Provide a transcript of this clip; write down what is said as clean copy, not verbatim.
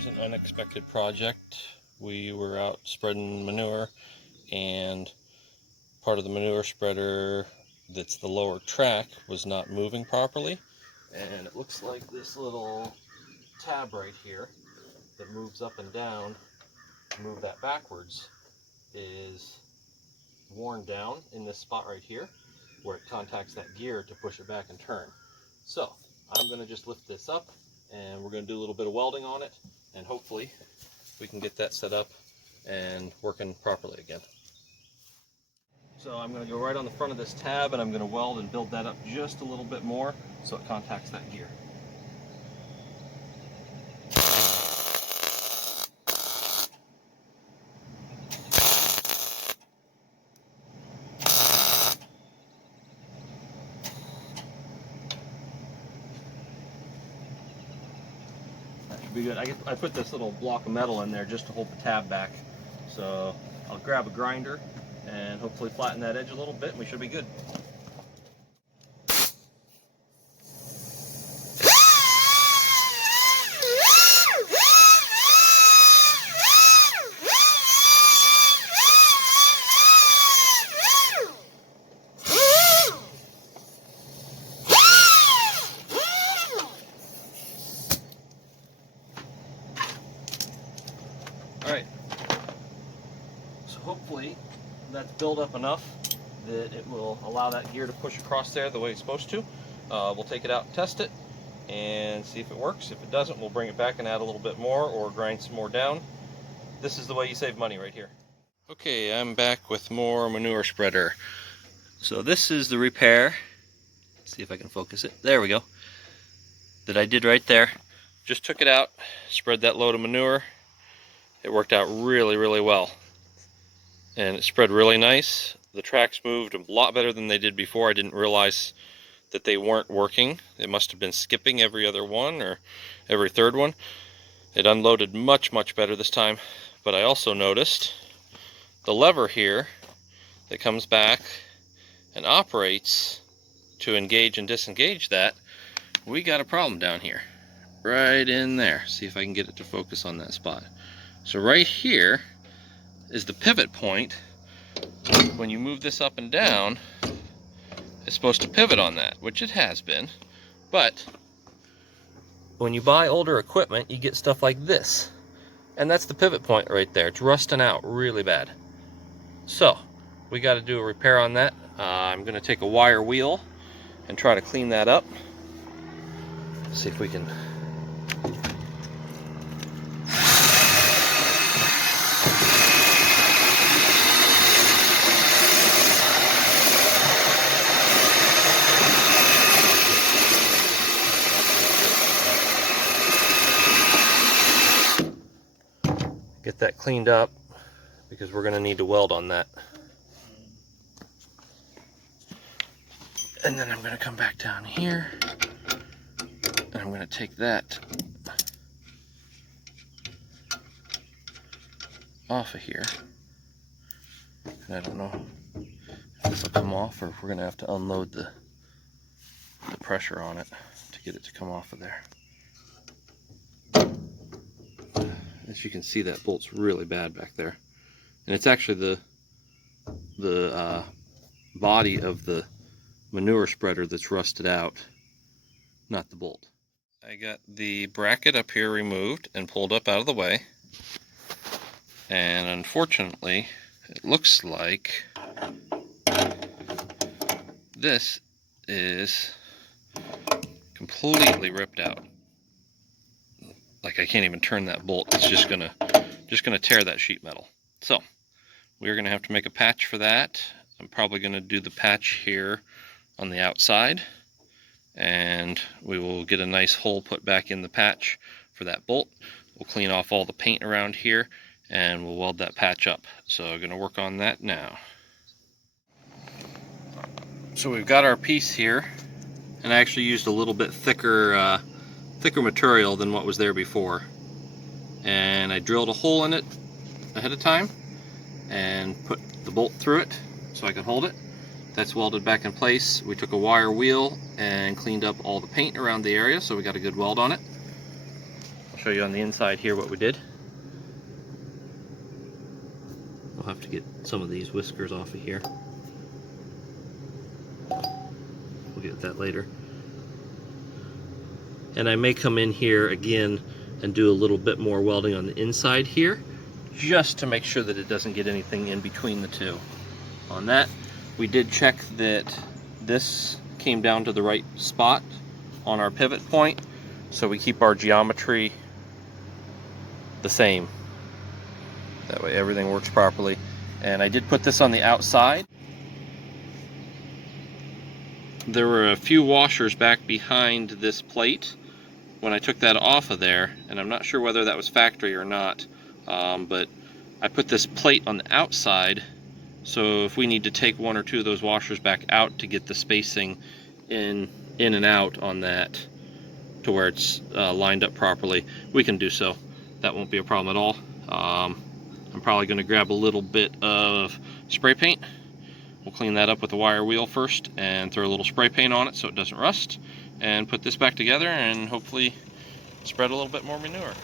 here's an unexpected project. We were out spreading manure, and part of the manure spreader that's the lower track was not moving properly, and it looks like this little tab right here that moves up and down to move that backwards is worn down in this spot right here where it contacts that gear to push it back and turn. So I'm going to just lift this up and we're going to do a little bit of welding on it, and hopefully we can get that set up and working properly again. So I'm going to go right on the front of this tab and I'm going to weld and build that up just a little bit more so it contacts that gear. Be good. I put this little block of metal in there just to hold the tab back. So I'll grab a grinder and hopefully flatten that edge a little bit and we should be good. Alright, so hopefully that's built up enough that it will allow that gear to push across there the way it's supposed to. We'll take it out and test it and see if it works. If it doesn't, we'll bring it back and add a little bit more or grind some more down. This is the way you save money right here. Okay, I'm back with more manure spreader. So this is the repair. Let's see if I can focus it. There we go. That I did right there. Just took it out, spread that load of manure. It worked out really, really well. And it spread really nice. The tracks moved a lot better than they did before. I didn't realize that they weren't working. It must have been skipping every other one or every third one. It unloaded much, much better this time. But I also noticed the lever here that comes back and operates to engage and disengage that. We got a problem down here. Right in there. See if I can get it to focus on that spot. So right here is the pivot point. When you move this up and down, it's supposed to pivot on that, which it has been. But when you buy older equipment, you get stuff like this. And that's the pivot point right there. It's rusting out really bad. So we got to do a repair on that. I'm going to take a wire wheel and try to clean that up. See if we can. Get that cleaned up because we're going to need to weld on that. And then I'm going to come back down here and I'm going to take that off of here. And I don't know if this will come off or if we're going to have to unload the pressure on it to get it to come off of there. As you can see, that bolt's really bad back there, and it's actually the body of the manure spreader that's rusted out, not the bolt. I got the bracket up here removed and pulled up out of the way, and unfortunately it looks like this is completely ripped out. Like I can't even turn that bolt. It's just gonna tear that sheet metal. So we're gonna have to make a patch for that. I'm probably gonna do the patch here on the outside, and we will get a nice hole put back in the patch for that bolt. We'll clean off all the paint around here and we'll weld that patch up. So I'm gonna work on that now. So we've got our piece here, and I actually used a little bit thicker material than what was there before, and I drilled a hole in it ahead of time and put the bolt through it so I could hold it. That's welded back in place. We took a wire wheel and cleaned up all the paint around the area, so we got a good weld on it. I'll show you on the inside here what we did. I'll have to get some of these whiskers off of here. We'll get that later. And I may come in here again and do a little bit more welding on the inside here, just to make sure that it doesn't get anything in between the two. On that, we did check that this came down to the right spot on our pivot point, so we keep our geometry the same. That way everything works properly. And I did put this on the outside. There were a few washers back behind this plate when I took that off of there, and I'm not sure whether that was factory or not, but I put this plate on the outside, so if we need to take one or two of those washers back out to get the spacing in and out on that to where it's lined up properly, we can do so. That won't be a problem at all. I'm probably going to grab a little bit of spray paint. We'll clean that up with a wire wheel first and throw a little spray paint on it so it doesn't rust, and put this back together and hopefully spread a little bit more manure.